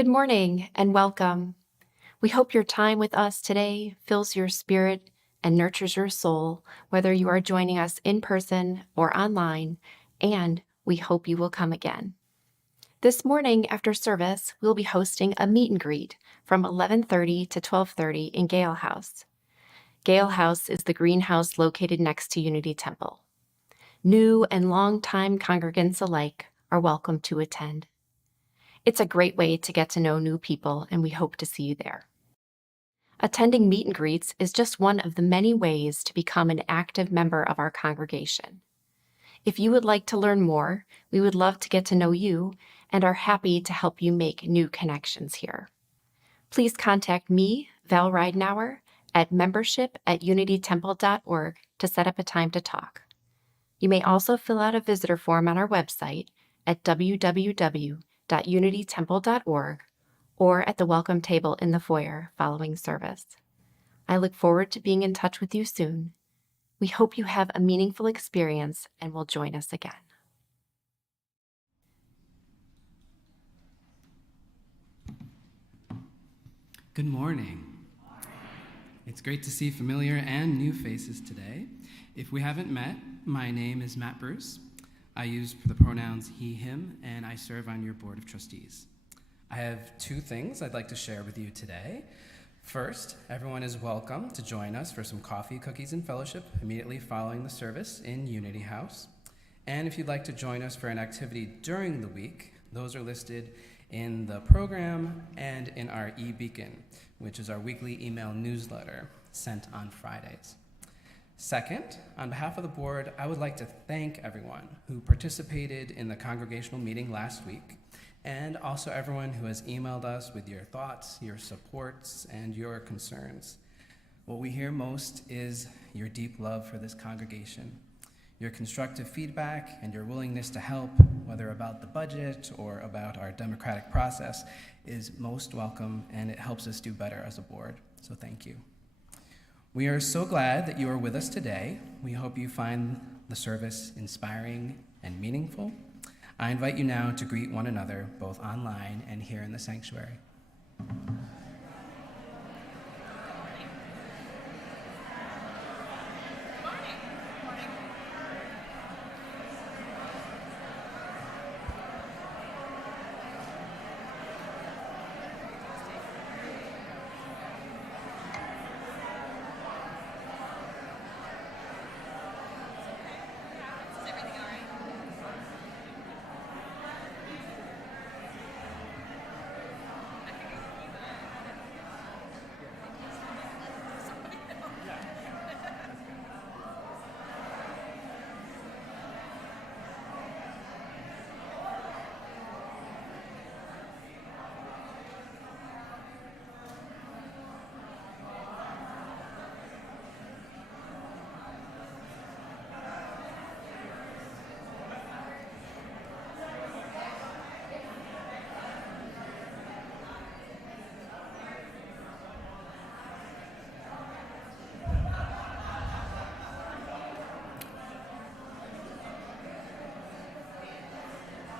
Good morning and welcome. We hope your time with us today fills your spirit and nurtures your soul, whether you are joining us in person or online, and we hope you will come again. This morning after service, we'll be hosting a meet and greet from 11:30 to 12:30 in Gale House. Gale House is the greenhouse located next to Unity Temple. New and longtime congregants alike are welcome to attend. It's a great way to get to know new people, and we hope to see you there. Attending meet and greets is just one of the many ways to become an active member of our congregation. If you would like to learn more, we would love to get to know you and are happy to help you make new connections here. Please contact me, Val Ridenauer, at membership@unitytemple.org to set up a time to talk. You may also fill out a visitor form on our website at www.unitytemple.org or at the welcome table in the foyer following service. I look forward to being in touch with you soon. We hope you have a meaningful experience and will join us again. Good morning. It's great to see familiar and new faces today. If we haven't met, my name is Matt Bruce. I use the pronouns he, him, and I serve on your board of trustees. I have two things I'd like to share with you today. First, everyone is welcome to join us for some coffee, cookies, and fellowship immediately following the service in Unity House. And if you'd like to join us for an activity during the week, those are listed in the program and in our e-beacon, which is our weekly email newsletter sent on Fridays. Second, on behalf of the board, I would like to thank everyone who participated in the congregational meeting last week, and also everyone who has emailed us with your thoughts, your supports, and your concerns. What we hear most is your deep love for this congregation. Your constructive feedback and your willingness to help, whether about the budget or about our democratic process, is most welcome, and it helps us do better as a board. So thank you. We are so glad that you are with us today. We hope you find the service inspiring and meaningful. I invite you now to greet one another, both online and here in the sanctuary.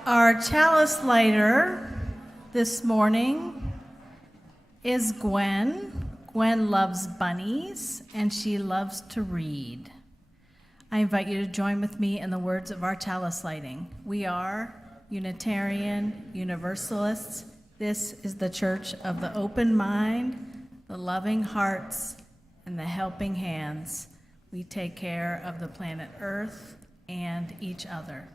Our chalice lighter this morning is Gwen. Gwen loves bunnies and she loves to read. I invite you to join with me in the words of our chalice lighting. We are Unitarian Universalists. This is the church of the open mind, the loving hearts, and the helping hands. We take care of the planet Earth and each other.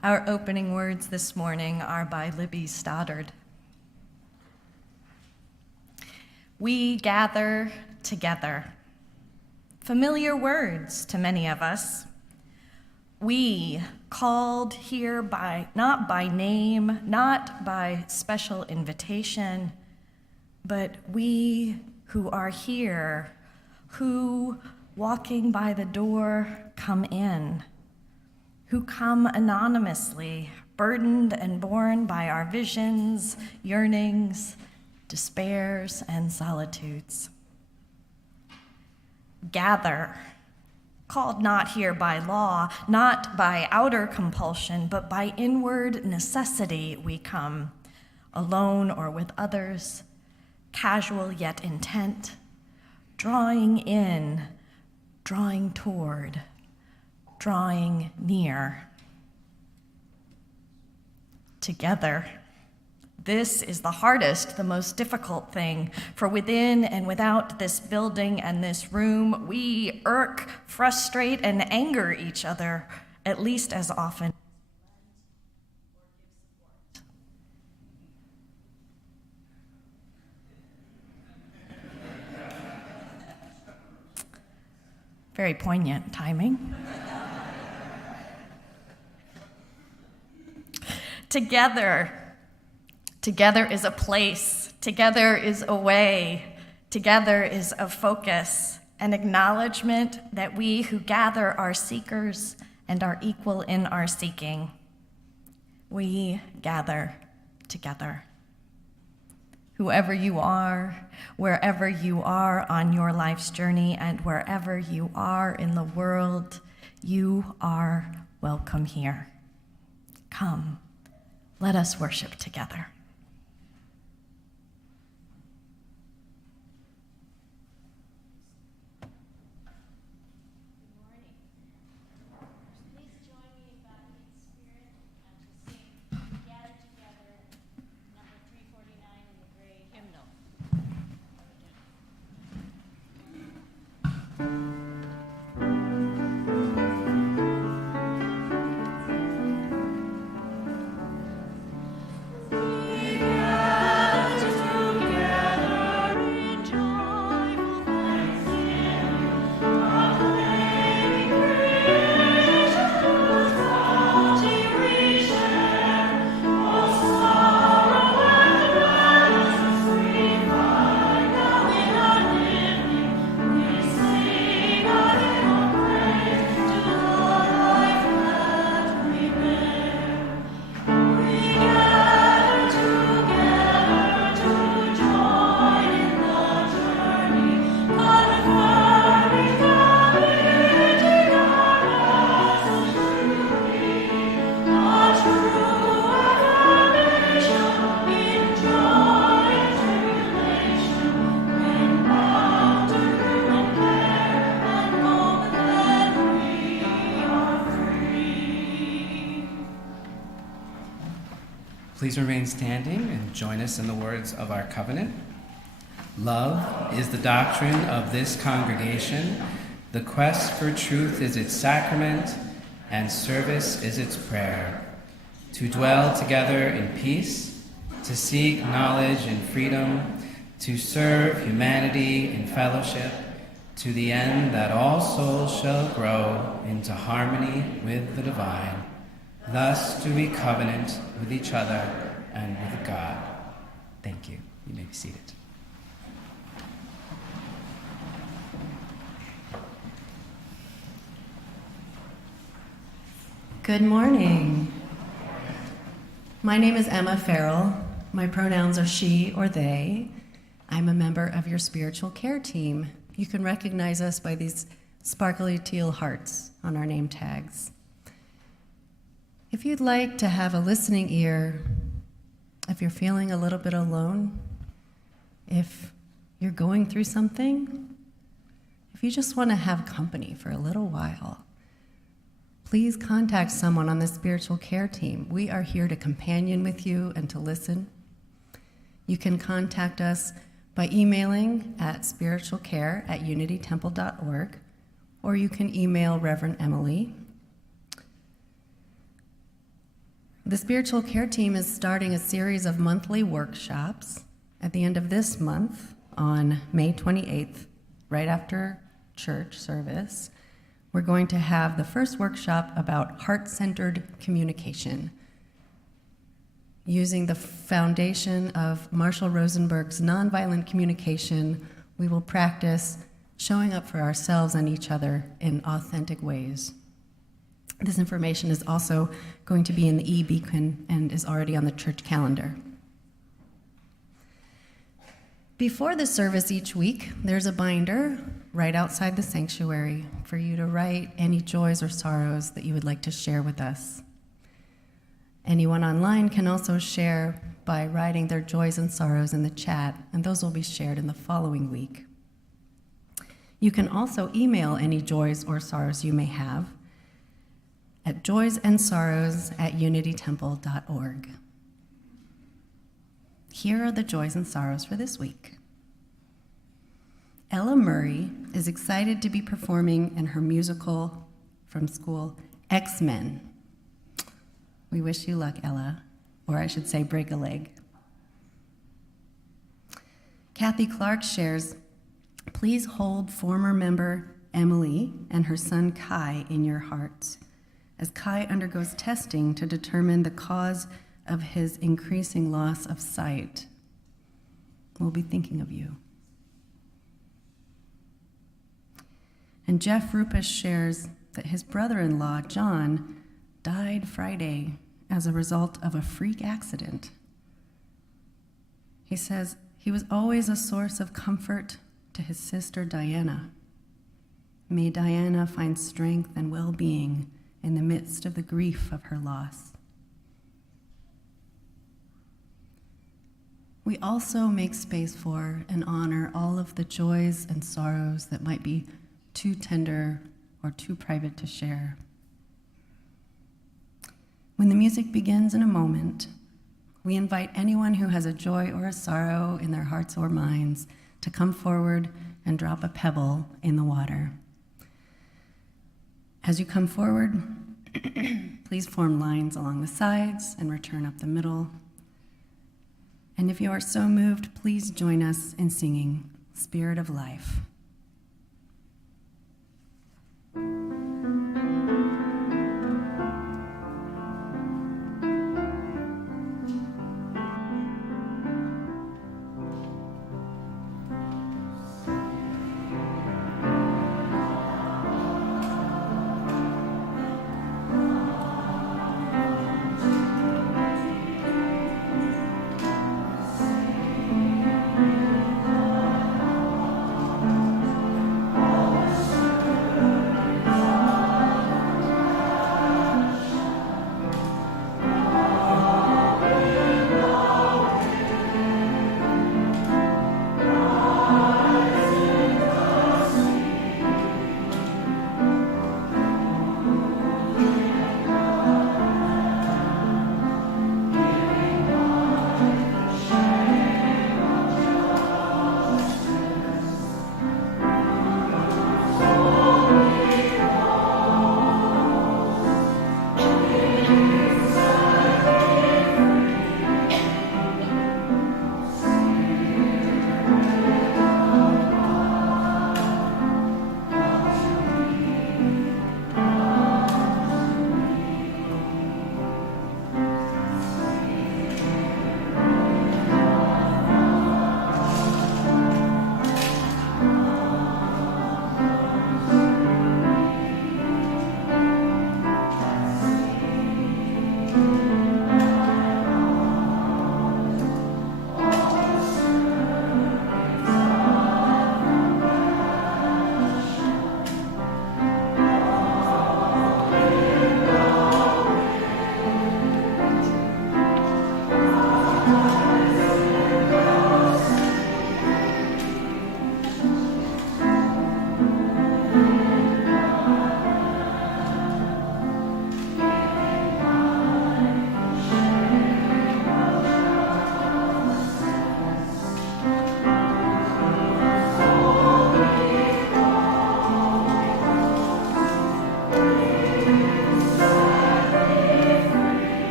Our opening words this morning are by Libby Stoddard. We gather together. Familiar words to many of us. We, called here not by name, not by special invitation, but we who are here, who, walking by the door, come in, who come anonymously, burdened and borne by our visions, yearnings, despairs, and solitudes. Gather, called not here by law, not by outer compulsion, but by inward necessity we come, alone or with others, casual yet intent, drawing in, drawing toward, drawing near. Together. This is the hardest, the most difficult thing, for within and without this building and this room, we irk, frustrate, and anger each other, at least as often. Very poignant timing. Together is a place, together is a way, together is a focus, an acknowledgement that we who gather are seekers and are equal in our seeking. We gather together. Whoever you are, wherever you are on your life's journey, and wherever you are in the world, you are welcome here. Come, let us worship together. Please remain standing and join us in the words of our covenant. Love is the doctrine of this congregation. The quest for truth is its sacrament, and service is its prayer. To dwell together in peace, to seek knowledge and freedom, to serve humanity in fellowship, to the end that all souls shall grow into harmony with the divine. Thus do we covenant with each other and with God. Thank you. You may be seated. Good morning. My name is Emma Farrell. My pronouns are she or they. I'm a member of your spiritual care team. You can recognize us by these sparkly teal hearts on our name tags. If you'd like to have a listening ear, if you're feeling a little bit alone, if you're going through something, if you just want to have company for a little while, please contact someone on the spiritual care team. We are here to companion with you and to listen. You can contact us by emailing at spiritualcare@unitytemple.org, or you can email Reverend Emily. The spiritual care team is starting a series of monthly workshops at the end of this month on May 28th, right after church service. We're going to have the first workshop about heart-centered communication. Using the foundation of Marshall Rosenberg's nonviolent communication, we will practice showing up for ourselves and each other in authentic ways. This information is also going to be in the e-beacon and is already on the church calendar. Before the service each week, there's a binder right outside the sanctuary for you to write any joys or sorrows that you would like to share with us. Anyone online can also share by writing their joys and sorrows in the chat, and those will be shared in the following week. You can also email any joys or sorrows you may have at joysandsorrows@unitytemple.org. Here are the joys and sorrows for this week. Ella Murray is excited to be performing in her musical from school, X-Men. We wish you luck, Ella, or I should say break a leg. Kathy Clark shares, please hold former member Emily and her son Kai in your hearts as Kai undergoes testing to determine the cause of his increasing loss of sight. We'll be thinking of you. And Jeff Rupas shares that his brother-in-law, John, died Friday as a result of a freak accident. He says he was always a source of comfort to his sister Diana. May Diana find strength and well-being in the midst of the grief of her loss. We also make space for and honor all of the joys and sorrows that might be too tender or too private to share. When the music begins in a moment, we invite anyone who has a joy or a sorrow in their hearts or minds to come forward and drop a pebble in the water. As you come forward, please form lines along the sides and return up the middle. And if you are so moved, please join us in singing Spirit of Life.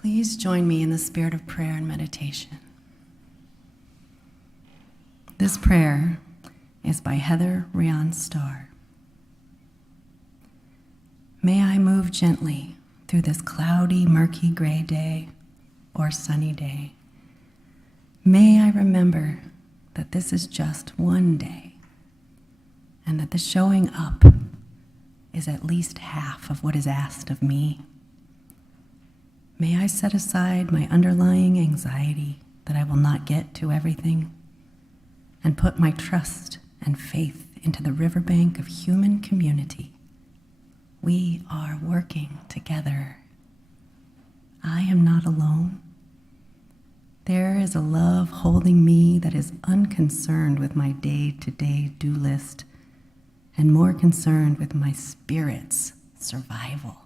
Please join me in the spirit of prayer and meditation. This prayer is by Heather Rian Starr. May I move gently through this cloudy, murky, gray day or sunny day. May I remember that this is just one day and that the showing up is at least half of what is asked of me. May I set aside my underlying anxiety that I will not get to everything and put my trust and faith into the riverbank of human community. We are working together. I am not alone. There is a love holding me that is unconcerned with my day-to-day do list and more concerned with my spirit's survival.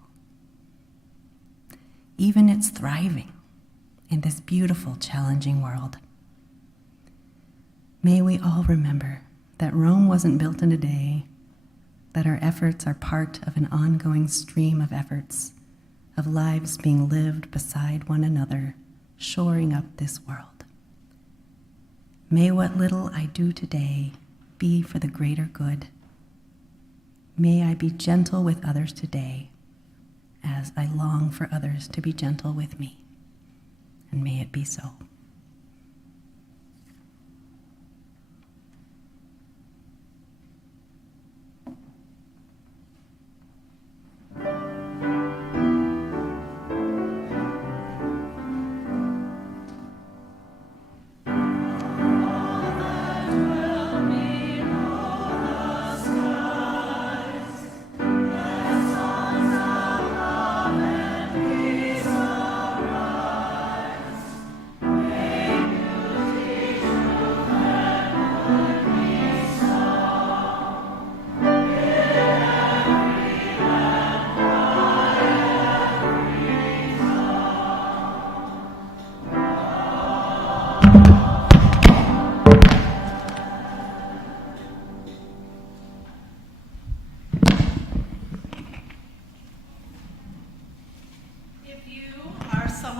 Even its thriving in this beautiful, challenging world. May we all remember that Rome wasn't built in a day, that our efforts are part of an ongoing stream of efforts, of lives being lived beside one another, shoring up this world. May what little I do today be for the greater good. May I be gentle with others today, as I long for others to be gentle with me. And may it be so.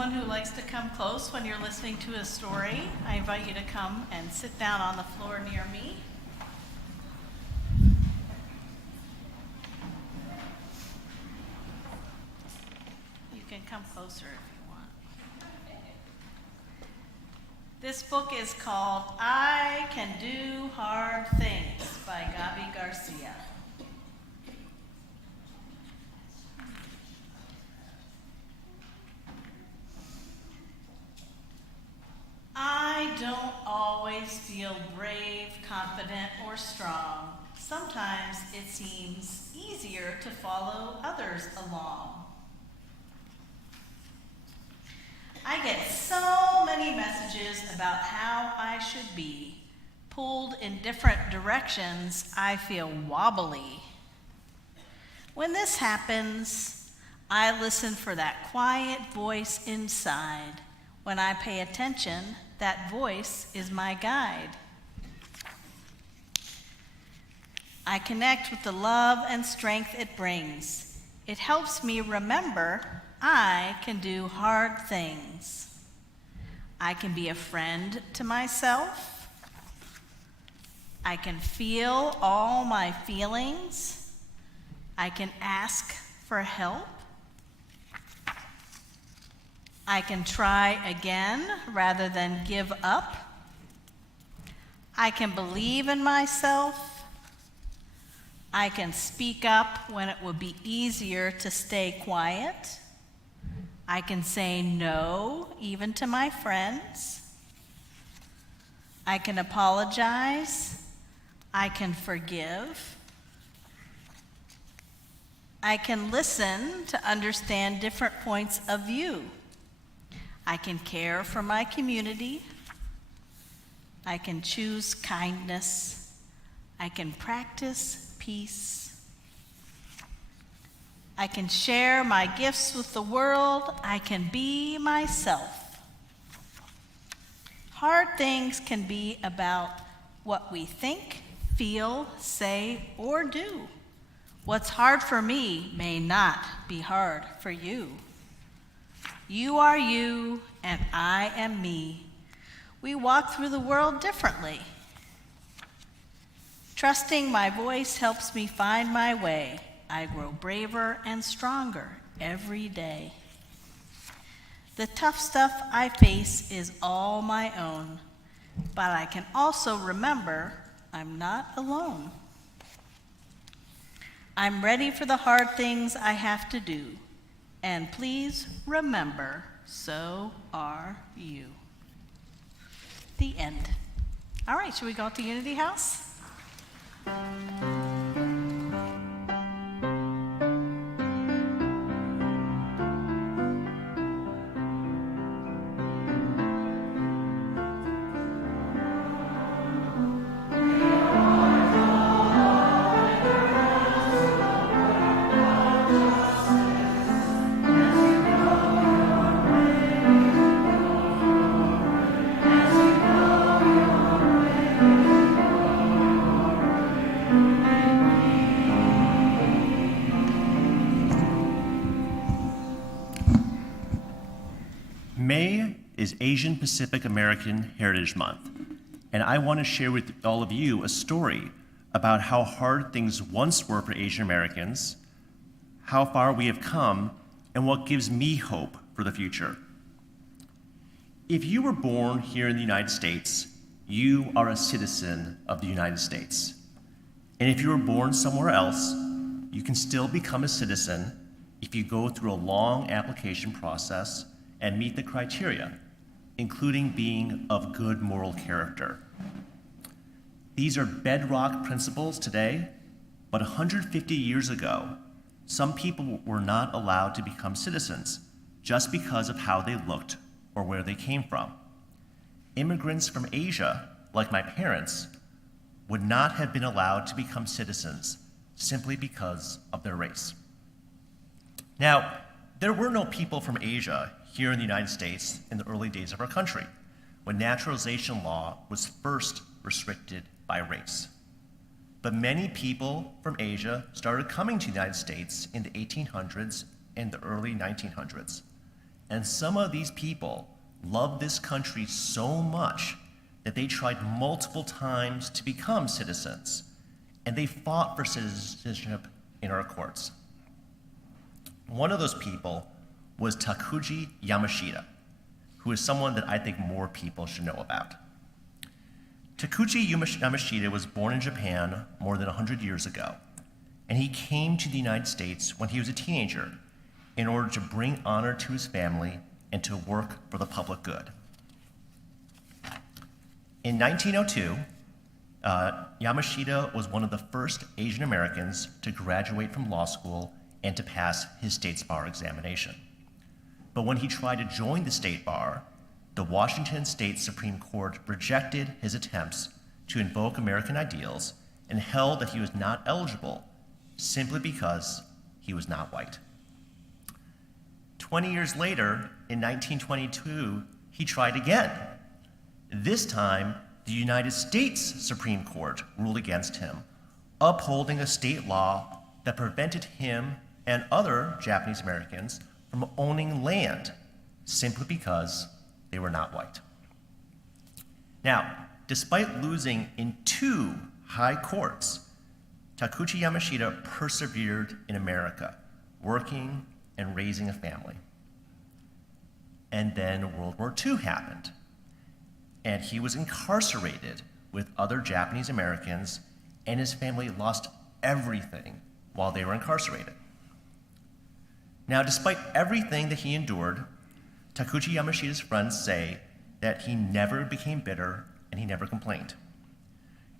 Who likes to come close when you're listening to a story, I invite you to come and sit down on the floor near me. You can come closer if you want. This book is called I Can Do Hard Things by Gabi Garcia. I don't always feel brave, confident, or strong. Sometimes it seems easier to follow others along. I get so many messages about how I should be. Pulled in different directions, I feel wobbly. When this happens, I listen for that quiet voice inside. When I pay attention, that voice is my guide. I connect with the love and strength it brings. It helps me remember I can do hard things. I can be a friend to myself. I can feel all my feelings. I can ask for help. I can try again rather than give up. I can believe in myself. I can speak up when it would be easier to stay quiet. I can say no, even to my friends. I can apologize. I can forgive. I can listen to understand different points of view. I can care for my community. I can choose kindness. I can practice peace. I can share my gifts with the world. I can be myself. Hard things can be about what we think, feel, say, or do. What's hard for me may not be hard for you. You are you, and I am me. We walk through the world differently. Trusting my voice helps me find my way. I grow braver and stronger every day. The tough stuff I face is all my own, but I can also remember I'm not alone. I'm ready for the hard things I have to do, and please remember, so are you. The end. All right, should we go to Unity House? May is Asian Pacific American Heritage Month, and I want to share with all of you a story about how hard things once were for Asian Americans, how far we have come, and what gives me hope for the future. If you were born here in the United States, you are a citizen of the United States. And if you were born somewhere else, you can still become a citizen if you go through a long application process and meet the criteria, including being of good moral character. These are bedrock principles today, but 150 years ago, some people were not allowed to become citizens just because of how they looked or where they came from. Immigrants from Asia, like my parents, would not have been allowed to become citizens simply because of their race. Now, there were no people from Asia here in the United States in the early days of our country, when naturalization law was first restricted by race. But many people from Asia started coming to the United States in the 1800s and the early 1900s. And some of these people loved this country so much that they tried multiple times to become citizens, and they fought for citizenship in our courts. One of those people was Takuji Yamashita, who is someone that I think more people should know about. Takuji Yamashita was born in Japan more than 100 years ago, and he came to the United States when he was a teenager in order to bring honor to his family and to work for the public good. In 1902, Yamashita was one of the first Asian Americans to graduate from law school and to pass his state's bar examination. But when he tried to join the state bar, the Washington State Supreme Court rejected his attempts to invoke American ideals and held that he was not eligible simply because he was not white. 20 years later, in 1922, he tried again. This time, the United States Supreme Court ruled against him, upholding a state law that prevented him and other Japanese Americans from owning land simply because they were not white. Now, despite losing in 2 high courts, Takuji Yamashita persevered in America, working and raising a family. And then World War II happened, and he was incarcerated with other Japanese Americans, and his family lost everything while they were incarcerated. Now, despite everything that he endured, Takuji Yamashita's friends say that he never became bitter and he never complained.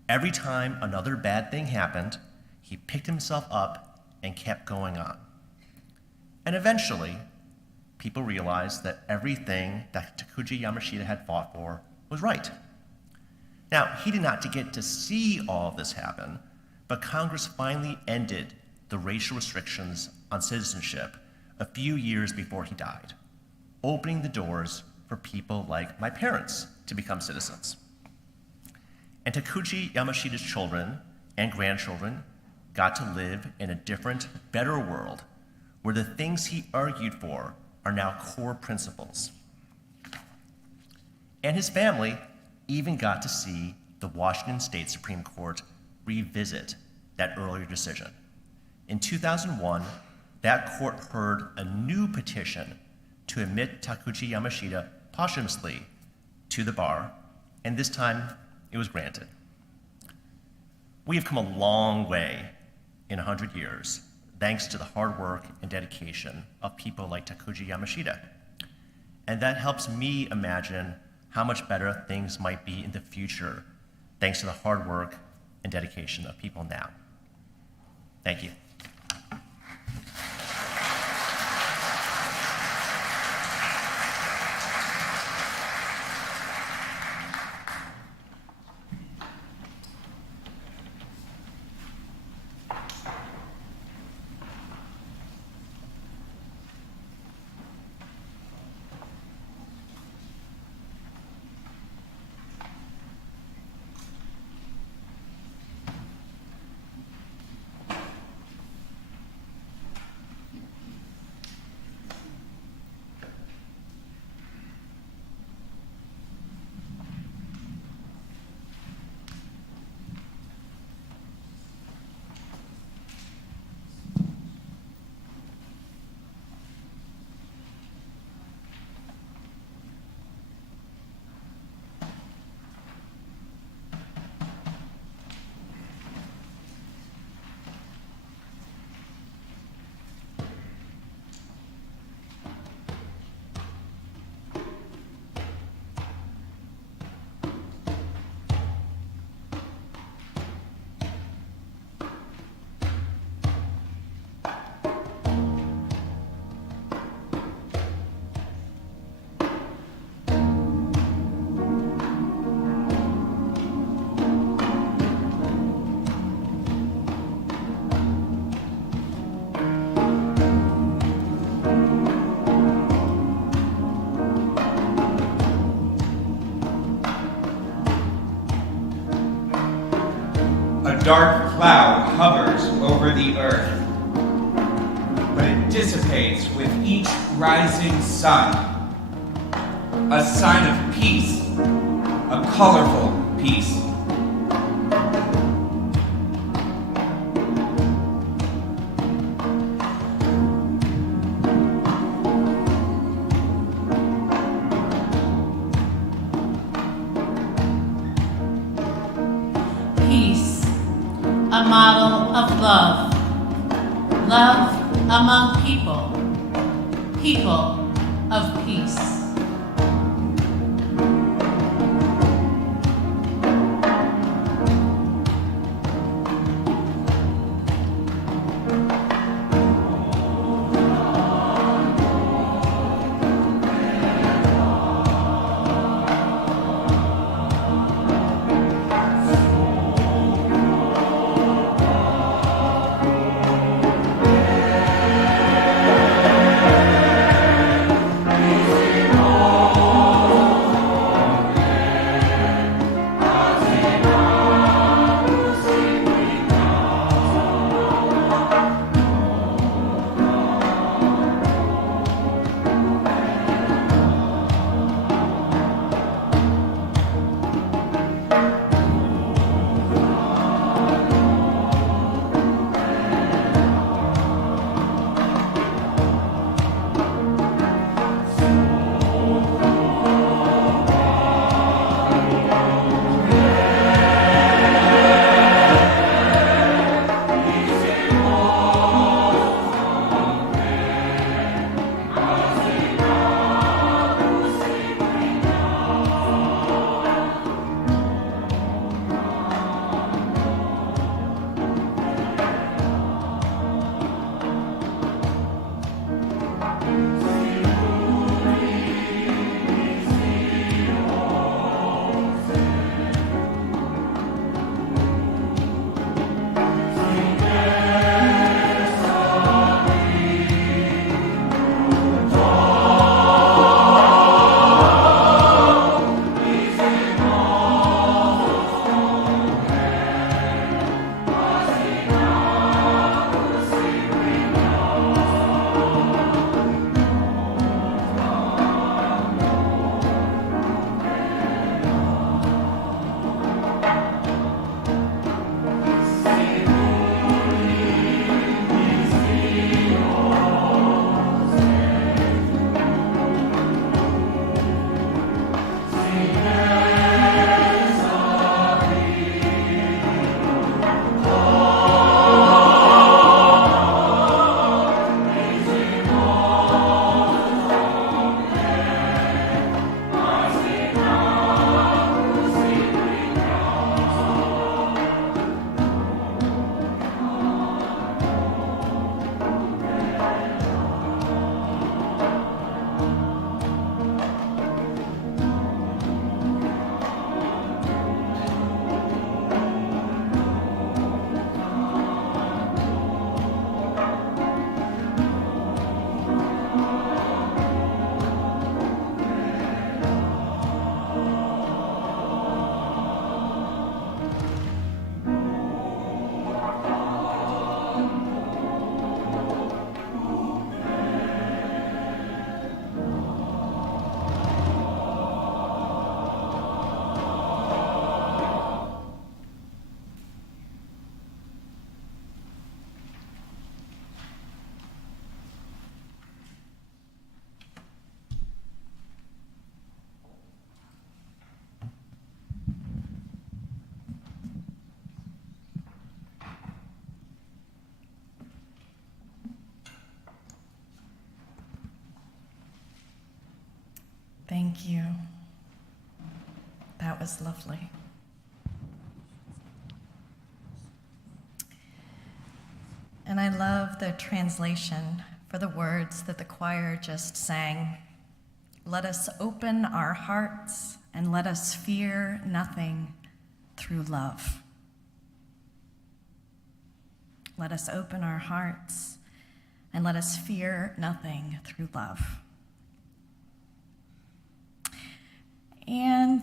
Every time another bad thing happened, he picked himself up and kept going on. And eventually, people realized that everything that Takuji Yamashita had fought for was right. Now, he did not get to see all of this happen, but Congress finally ended the racial restrictions on citizenship a few years before he died, opening the doors for people like my parents to become citizens. And Takuji Yamashita's children and grandchildren got to live in a different, better world where the things he argued for are now core principles. And his family even got to see the Washington State Supreme Court revisit that earlier decision. In 2001, that court heard a new petition to admit Takuchi Yamashita posthumously to the bar, and this time it was granted. We have come a long way in 100 years, thanks to the hard work and dedication of people like Takuchi Yamashita. And that helps me imagine how much better things might be in the future, thanks to the hard work and dedication of people now. Thank you. A dark cloud hovers over the earth, but it dissipates with each rising sun. A sign of peace, a colorful peace. Peace, a model of love. Love among people. People of peace. Peace Thank you. That was lovely. And I love the translation for the words that the choir just sang. Let us open our hearts and let us fear nothing through love. Let us open our hearts and let us fear nothing through love. And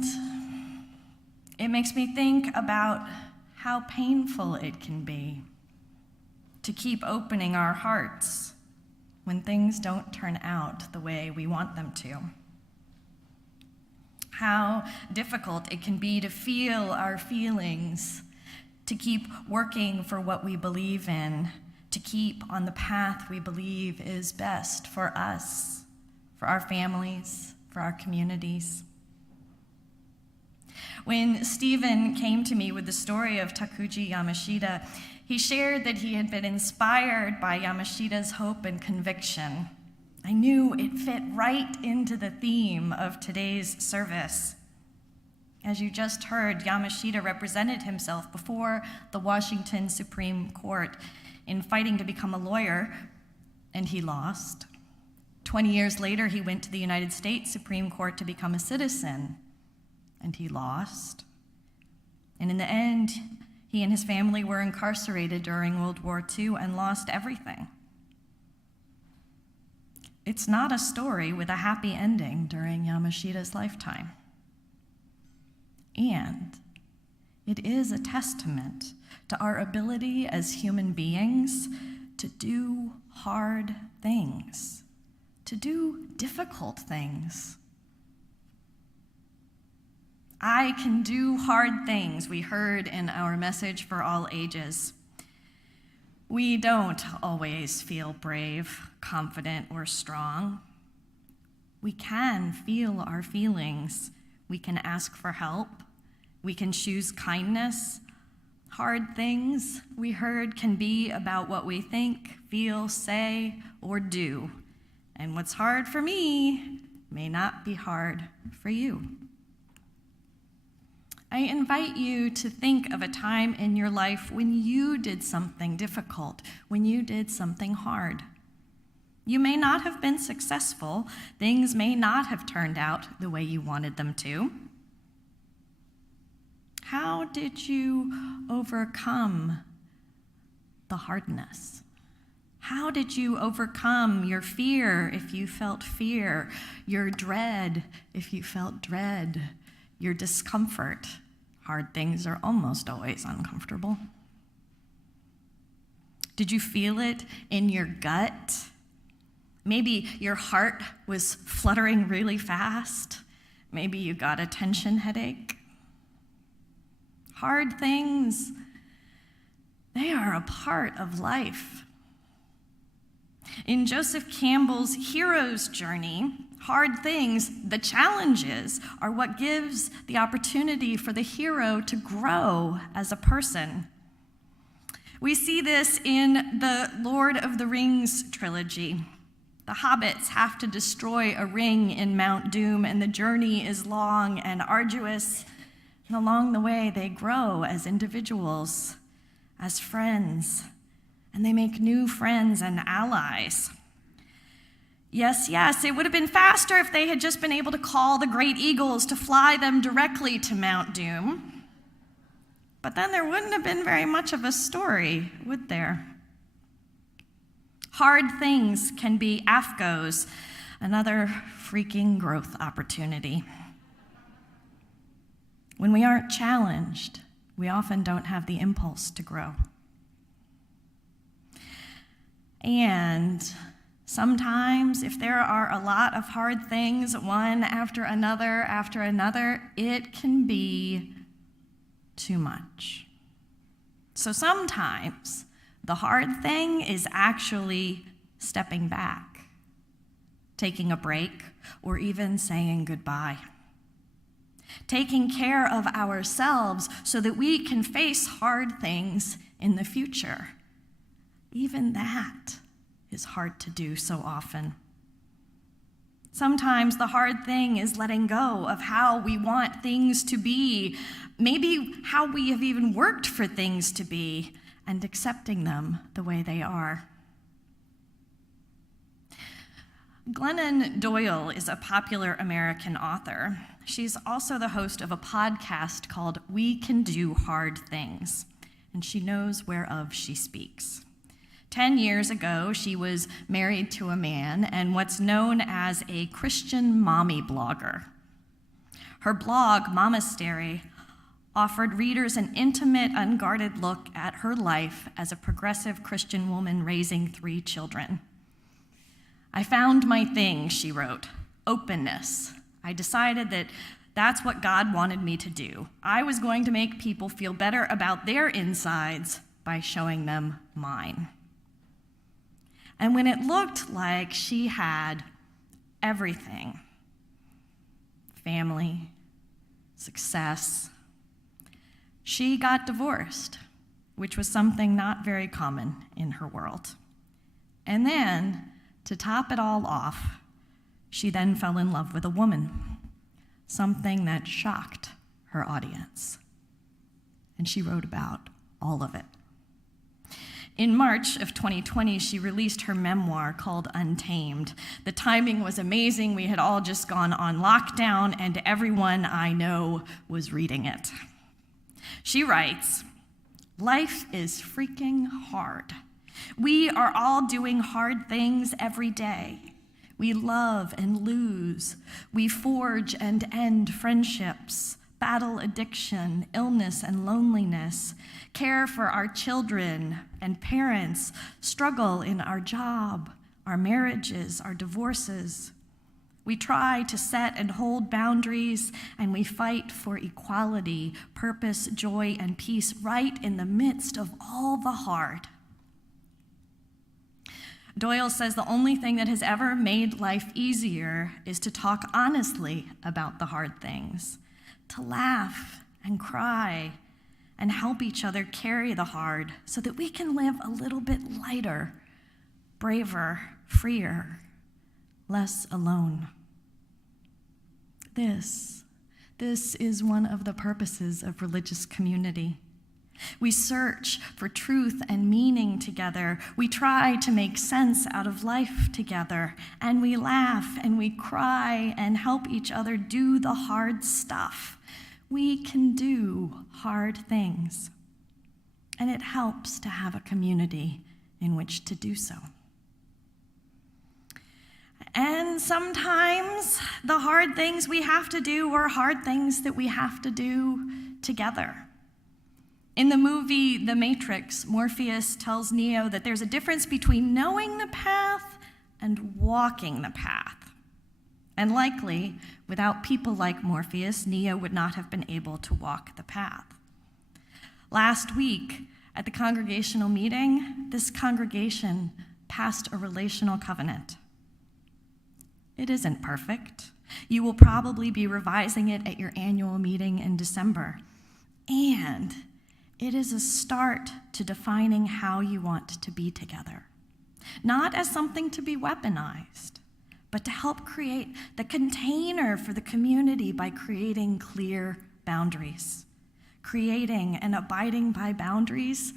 it makes me think about how painful it can be to keep opening our hearts when things don't turn out the way we want them to. How difficult it can be to feel our feelings, to keep working for what we believe in, to keep on the path we believe is best for us, for our families, for our communities. When Stephen came to me with the story of Takuji Yamashita, he shared that he had been inspired by Yamashita's hope and conviction. I knew it fit right into the theme of today's service. As you just heard, Yamashita represented himself before the Washington Supreme Court in fighting to become a lawyer, and he lost. 20 years later, he went to the United States Supreme Court to become a citizen, and he lost. And in the end, he and his family were incarcerated during World War II and lost everything. It's not a story with a happy ending during Yamashita's lifetime. And it is a testament to our ability as human beings to do hard things, to do difficult things. I can do hard things, we heard in our message for all ages. We don't always feel brave, confident, or strong. We can feel our feelings. We can ask for help. We can choose kindness. Hard things, we heard, can be about what we think, feel, say, or do. And what's hard for me may not be hard for you. I invite you to think of a time in your life when you did something difficult, when you did something hard. You may not have been successful. Things may not have turned out the way you wanted them to. How did you overcome the hardness? How did you overcome your fear if you felt fear, your dread if you felt dread, your discomfort? Hard things are almost always uncomfortable. Did you feel it in your gut? Maybe your heart was fluttering really fast. Maybe you got a tension headache. Hard things, they are a part of life. In Joseph Campbell's hero's journey, hard things, the challenges, are what gives the opportunity for the hero to grow as a person. We see this in the Lord of the Rings trilogy. The hobbits have to destroy a ring in Mount Doom, and the journey is long and arduous. And along the way, they grow as individuals, as friends, and they make new friends and allies. Yes, it would have been faster if they had just been able to call the great eagles to fly them directly to Mount Doom. But then there wouldn't have been very much of a story, would there? Hard things can be AFCOs, another freaking growth opportunity. When we aren't challenged, we often don't have the impulse to grow. And sometimes, if there are a lot of hard things, one after another, it can be too much. So sometimes, the hard thing is actually stepping back, taking a break, or even saying goodbye. Taking care of ourselves so that we can face hard things in the future. Even that is hard to do so often. Sometimes the hard thing is letting go of how we want things to be, maybe how we have even worked for things to be, and accepting them the way they are. Glennon Doyle is a popular American author. She's also the host of a podcast called We Can Do Hard Things, and she knows whereof she speaks. 10 years ago, she was married to a man and what's known as a Christian mommy blogger. Her blog, Momastery, offered readers an intimate, unguarded look at her life as a progressive Christian woman raising 3 children. I found my thing, she wrote, openness. I decided that that's what God wanted me to do. I was going to make people feel better about their insides by showing them mine. And when it looked like she had everything, family, success, she got divorced, which was something not very common in her world. And then, to top it all off, she then fell in love with a woman, something that shocked her audience. And she wrote about all of it. In March of 2020, she released her memoir called Untamed. The timing was amazing. We had all just gone on lockdown, and everyone I know was reading it. She writes, "Life is freaking hard. We are all doing hard things every day. We love and lose. We forge and end friendships, battle addiction, illness and loneliness, care for our children and parents, struggle in our job, our marriages, our divorces. We try to set and hold boundaries, and we fight for equality, purpose, joy, and peace right in the midst of all the hard." Doyle says the only thing that has ever made life easier is to talk honestly about the hard things, to laugh and cry and help each other carry the hard so that we can live a little bit lighter, braver, freer, less alone. This is one of the purposes of religious community. We search for truth and meaning together. We try to make sense out of life together. And we laugh and we cry and help each other do the hard stuff. We can do hard things. And it helps to have a community in which to do so. And sometimes the hard things we have to do are hard things that we have to do together. In the movie The Matrix, Morpheus tells Neo that there's a difference between knowing the path and walking the path. And likely, without people like Morpheus, Neo would not have been able to walk the path. Last week, at the congregational meeting, this congregation passed a relational covenant. It isn't perfect. You will probably be revising it at your annual meeting in December. And it is a start to defining how you want to be together. Not as something to be weaponized, but to help create the container for the community by creating clear boundaries. Creating and abiding by boundaries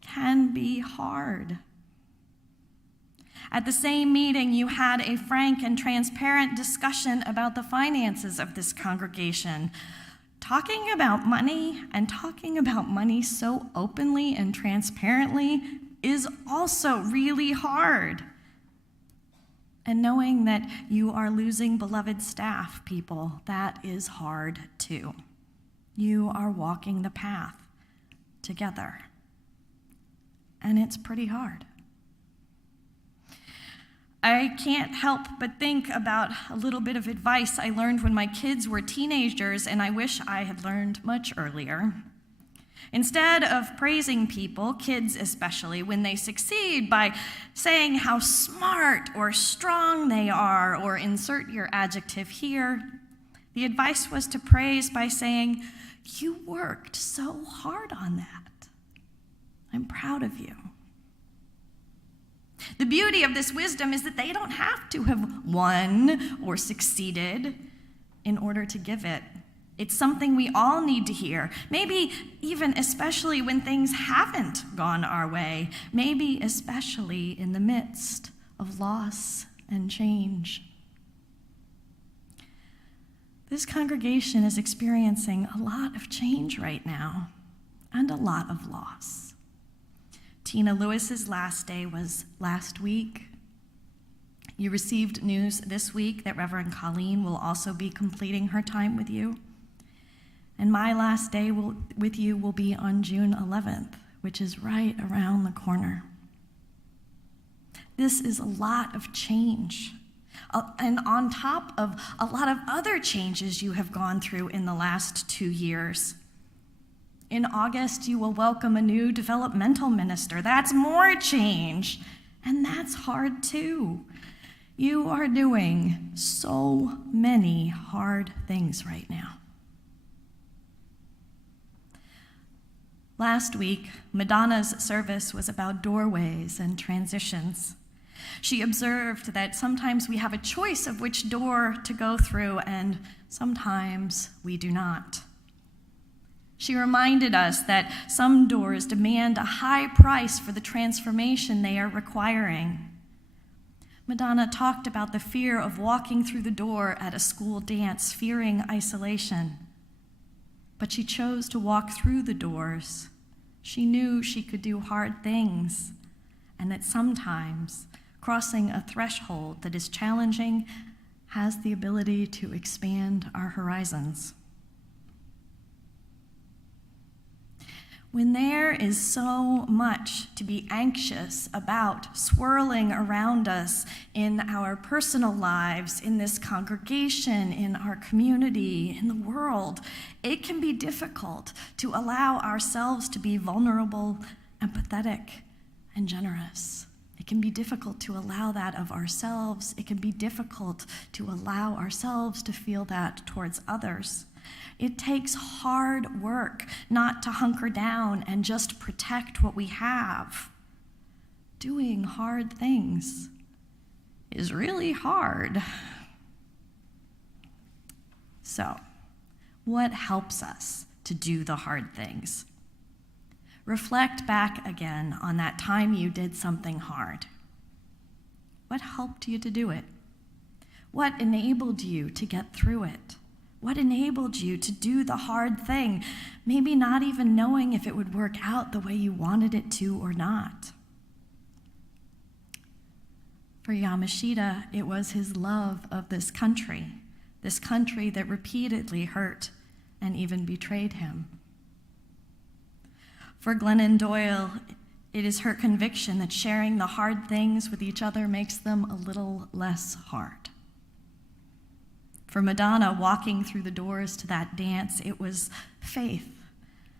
can be hard. At the same meeting, you had a frank and transparent discussion about the finances of this congregation. Talking about money and talking about money so openly and transparently is also really hard. And knowing that you are losing beloved staff, people, that is hard too. You are walking the path together. And it's pretty hard. I can't help but think about a little bit of advice I learned when my kids were teenagers, and I wish I had learned much earlier. Instead of praising people, kids especially, when they succeed by saying how smart or strong they are, or insert your adjective here, the advice was to praise by saying, "You worked so hard on that. I'm proud of you." The The beauty of this wisdom is that they don't have to have won or succeeded in order to give it. It's something we all need to hear, maybe even especially when things haven't gone our way, maybe especially in the midst of loss and change. This congregation is experiencing a lot of change right now and a lot of loss. Tina Lewis's last day was last week. You received news this week that Reverend Colleen will also be completing her time with you. And my last day with you will be on June 11th, which is right around the corner. This is a lot of change. And on top of a lot of other changes you have gone through in the last 2 years. In August, you will welcome a new developmental minister. That's more change, and that's hard too. You are doing so many hard things right now. Last week, Madonna's service was about doorways and transitions. She observed that sometimes we have a choice of which door to go through, and sometimes we do not. She reminded us that some doors demand a high price for the transformation they are requiring. Madonna talked about the fear of walking through the door at a school dance, fearing isolation. But she chose to walk through the doors. She knew she could do hard things, and that sometimes crossing a threshold that is challenging has the ability to expand our horizons. When there is so much to be anxious about swirling around us in our personal lives, in this congregation, in our community, in the world, it can be difficult to allow ourselves to be vulnerable, empathetic, and generous. It can be difficult to allow that of ourselves. It can be difficult to allow ourselves to feel that towards others. It takes hard work not to hunker down and just protect what we have. Doing hard things is really hard. So, what helps us to do the hard things? Reflect back again on that time you did something hard. What helped you to do it? What enabled you to get through it? What enabled you to do the hard thing, maybe not even knowing if it would work out the way you wanted it to or not? For Yamashita, it was his love of this country that repeatedly hurt and even betrayed him. For Glennon Doyle, it is her conviction that sharing the hard things with each other makes them a little less hard. For Madonna, walking through the doors to that dance, it was faith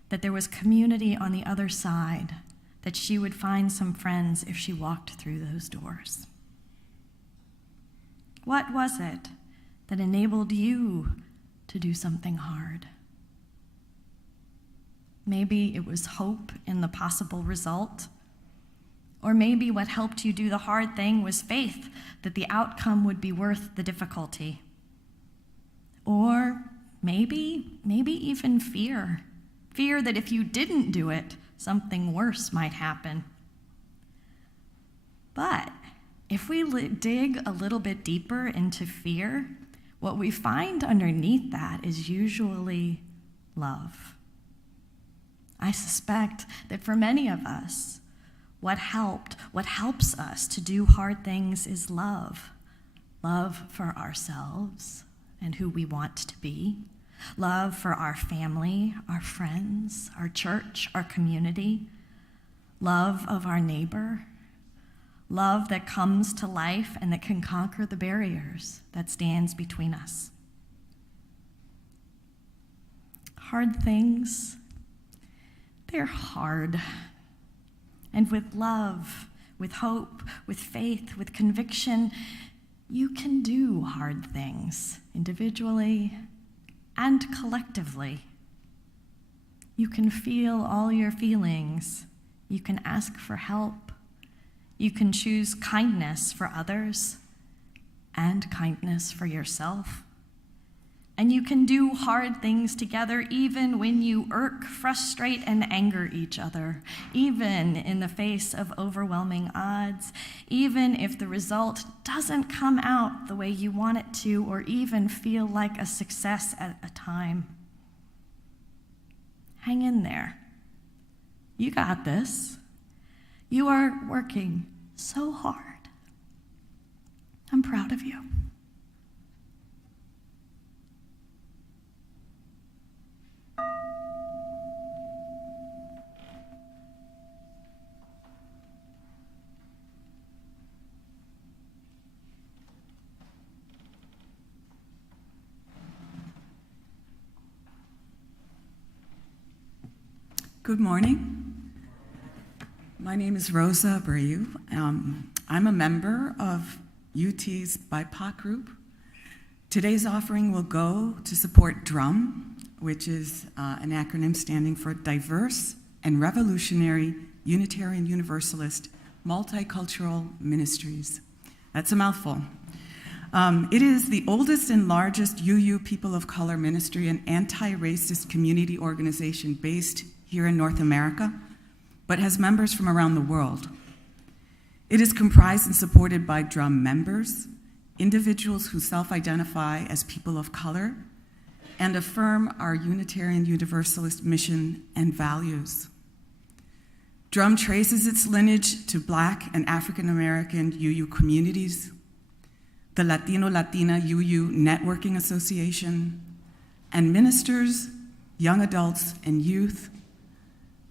that there was community on the other side, that she would find some friends if she walked through those doors. What was it that enabled you to do something hard? Maybe it was hope in the possible result. Or maybe what helped you do the hard thing was faith that the outcome would be worth the difficulty. Or maybe even fear. Fear that if you didn't do it, something worse might happen. But if we dig a little bit deeper into fear, what we find underneath that is usually love. I suspect that for many of us, what helps us to do hard things is love. Love for ourselves and who we want to be. Love for our family, our friends, our church, our community. Love of our neighbor. Love that comes to life and that can conquer the barriers that stands between us. Hard things, they're hard. And with love, with hope, with faith, with conviction, you can do hard things individually and collectively. You can feel all your feelings. You can ask for help. You can choose kindness for others and kindness for yourself. And you can do hard things together even when you irk, frustrate, and anger each other, even in the face of overwhelming odds, even if the result doesn't come out the way you want it to, or even feel like a success at a time. Hang in there. You got this. You are working so hard. I'm proud of you. Good morning. My name is Rosa Abreu. I'm a member of UT's BIPOC group. Today's offering will go to support DRUM, which is an acronym standing for Diverse and Revolutionary Unitarian Universalist Multicultural Ministries. That's a mouthful. It is the oldest and largest UU People of Color ministry and anti-racist community organization based here in North America, but has members from around the world. It is comprised and supported by DRUM members, individuals who self-identify as people of color, and affirm our Unitarian Universalist mission and values. DRUM traces its lineage to Black and African American UU communities, the Latino-Latina UU Networking Association, and ministers, young adults, and youth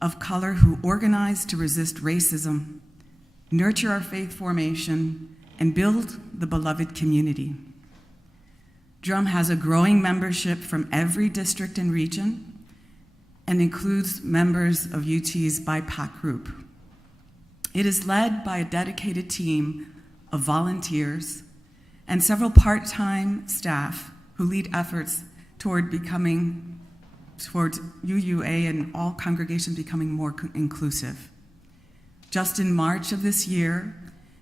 of color who organize to resist racism, nurture our faith formation, and build the beloved community. DRUM has a growing membership from every district and region and includes members of UT's BIPOC group. It is led by a dedicated team of volunteers and several part-time staff who lead efforts towards UUA and all congregations becoming more inclusive. Just in March of this year,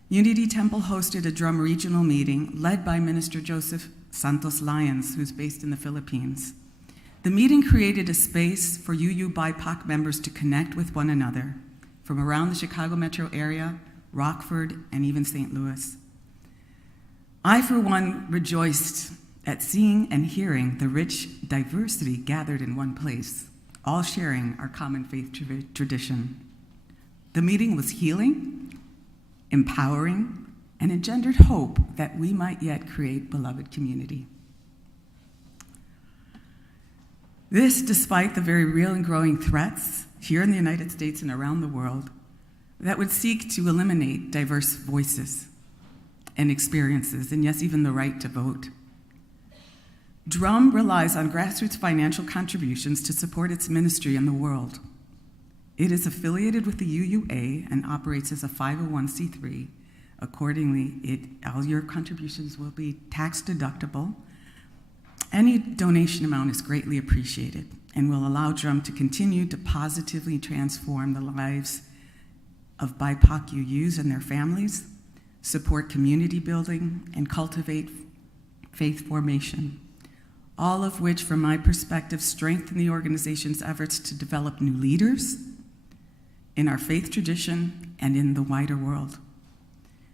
Unity Temple hosted a DRUM regional meeting led by Minister Joseph Santos Lyons, who's based in the Philippines. The meeting created a space for UU BIPOC members to connect with one another from around the Chicago metro area, Rockford, and even St. Louis. I, for one, rejoiced at seeing and hearing the rich diversity gathered in one place, all sharing our common faith tradition. The meeting was healing, empowering, and engendered hope that we might yet create beloved community. This, despite the very real and growing threats here in the United States and around the world that would seek to eliminate diverse voices and experiences, and yes, even the right to vote. DRUM relies on grassroots financial contributions to support its ministry in the world. It is affiliated with the UUA and operates as a 501c3. Accordingly, all your contributions will be tax deductible. Any donation amount is greatly appreciated and will allow DRUM to continue to positively transform the lives of BIPOC UUs and their families, support community building, and cultivate faith formation, all of which, from my perspective, strengthen the organization's efforts to develop new leaders in our faith tradition and in the wider world.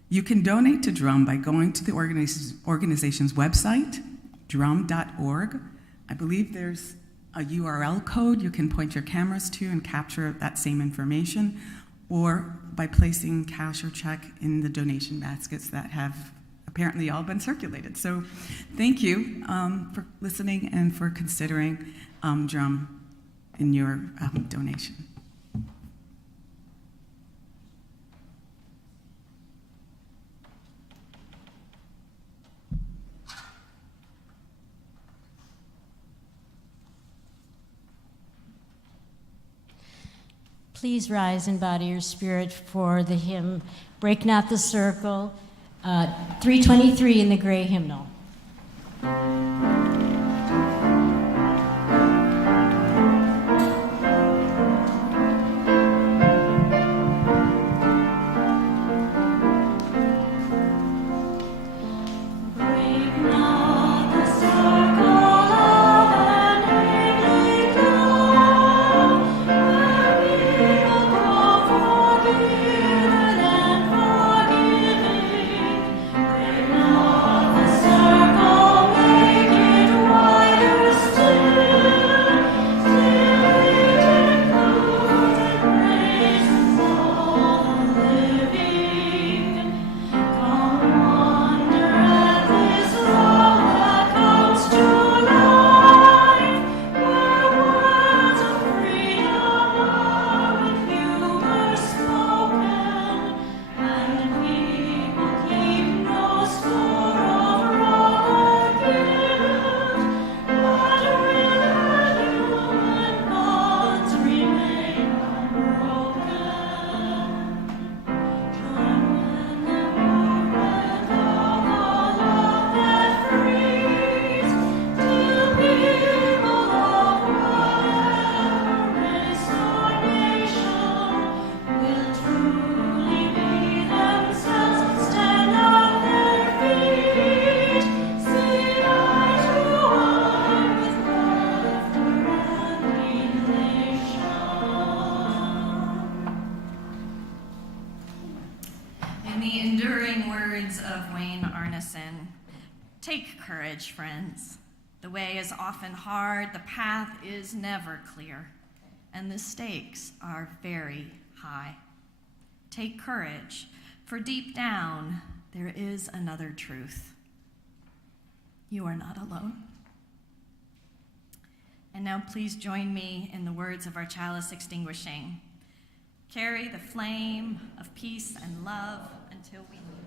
You can donate to DRUM by going to the organization's website, drum.org. I believe there's a URL code you can point your cameras to and capture that same information, or by placing cash or check in the donation baskets that have apparently all been circulated. So thank you for listening and for considering DRUM in your donation. Please rise and body your spirit for the hymn, Break Not the Circle, 323 in the gray hymnal. the enduring words of Wayne Arneson. Take courage, friends. The way is often hard, the path is never clear, and the stakes are very high. Take courage, for deep down there is another truth. You are not alone. And now please join me in the words of our chalice extinguishing. Carry the flame of peace and love until we meet.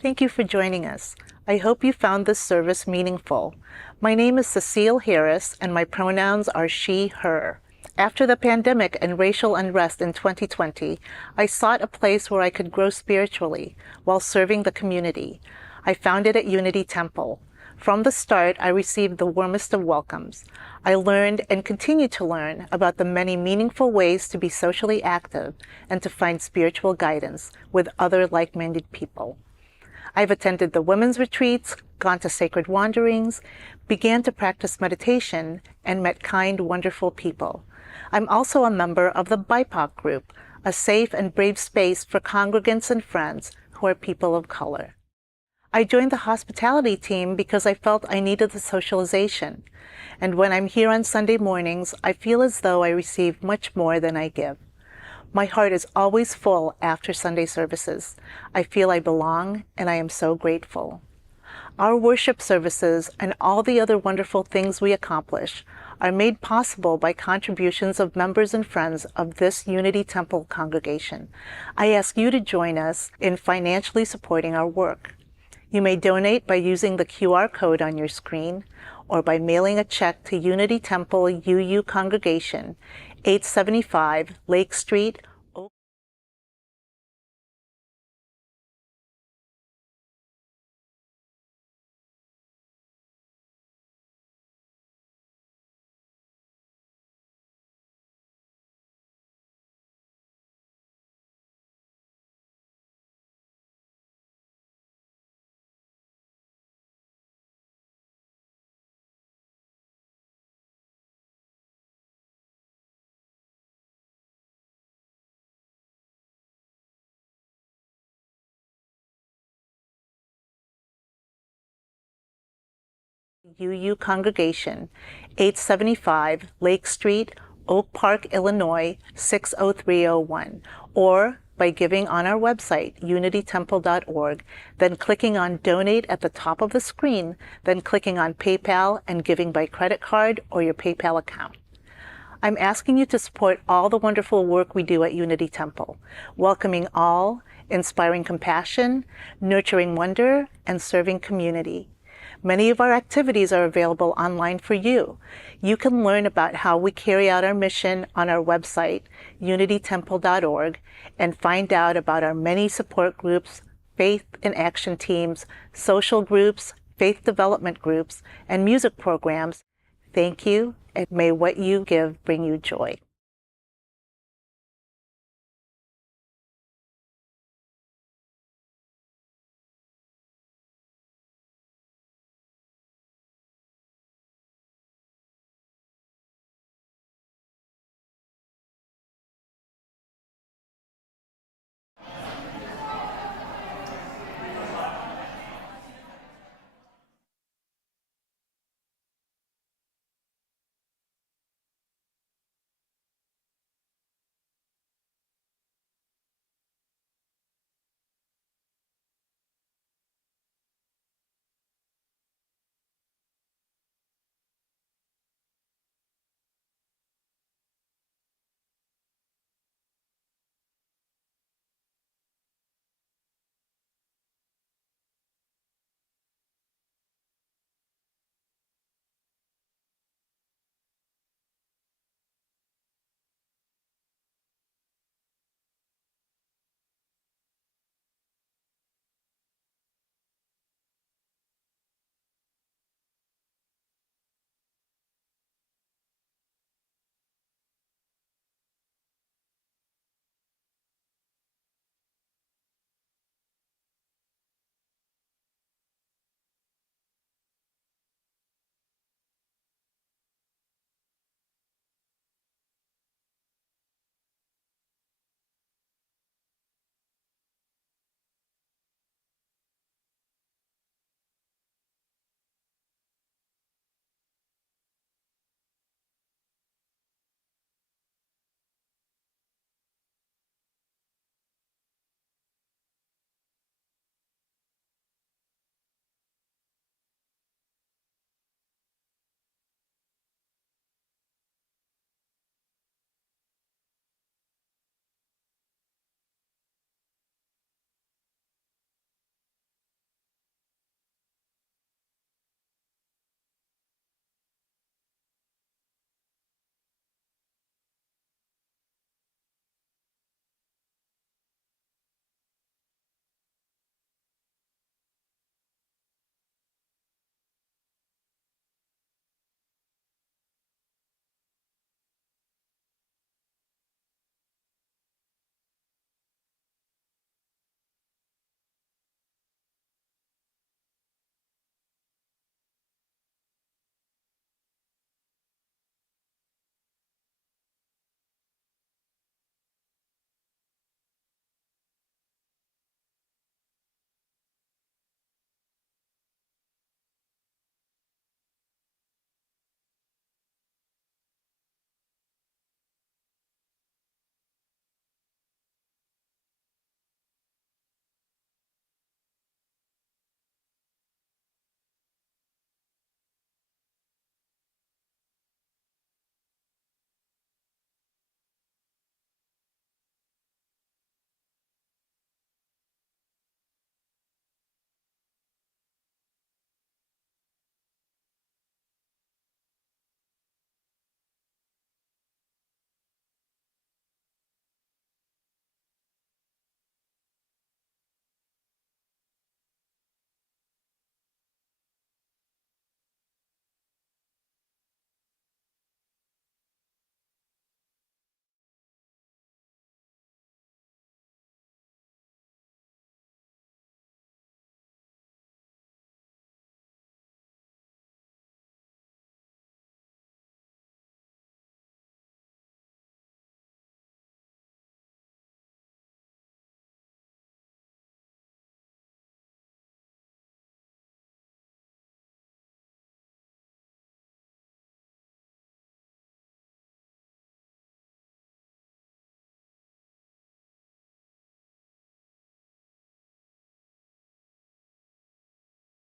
Thank you for joining us. I hope you found this service meaningful. My name is Cecile Harris, and my pronouns are she, her. After the pandemic and racial unrest in 2020, I sought a place where I could grow spiritually while serving the community. I found it at Unity Temple. From the start, I received the warmest of welcomes. I learned and continue to learn about the many meaningful ways to be socially active and to find spiritual guidance with other like-minded people. I've attended the women's retreats, gone to sacred wanderings, began to practice meditation, and met kind, wonderful people. I'm also a member of the BIPOC group, a safe and brave space for congregants and friends who are people of color. I joined the hospitality team because I felt I needed the socialization. And when I'm here on Sunday mornings, I feel as though I receive much more than I give. My heart is always full after Sunday services. I feel I belong, and I am so grateful. Our worship services and all the other wonderful things we accomplish are made possible by contributions of members and friends of this Unity Temple congregation. I ask you to join us in financially supporting our work. You may donate by using the QR code on your screen or by mailing a check to Unity Temple UU Congregation, 875 Lake Street, UU Congregation, 875 Lake Street, Oak Park, Illinois, 60301, or by giving on our website, unitytemple.org, then clicking on Donate at the top of the screen, then clicking on PayPal and giving by credit card or your PayPal account. I'm asking you to support all the wonderful work we do at Unity Temple, welcoming all, inspiring compassion, nurturing wonder, and serving community. Many of our activities are available online for you. You can learn about how we carry out our mission on our website, unitytemple.org, and find out about our many support groups, faith and action teams, social groups, faith development groups, and music programs. Thank you, and may what you give bring you joy.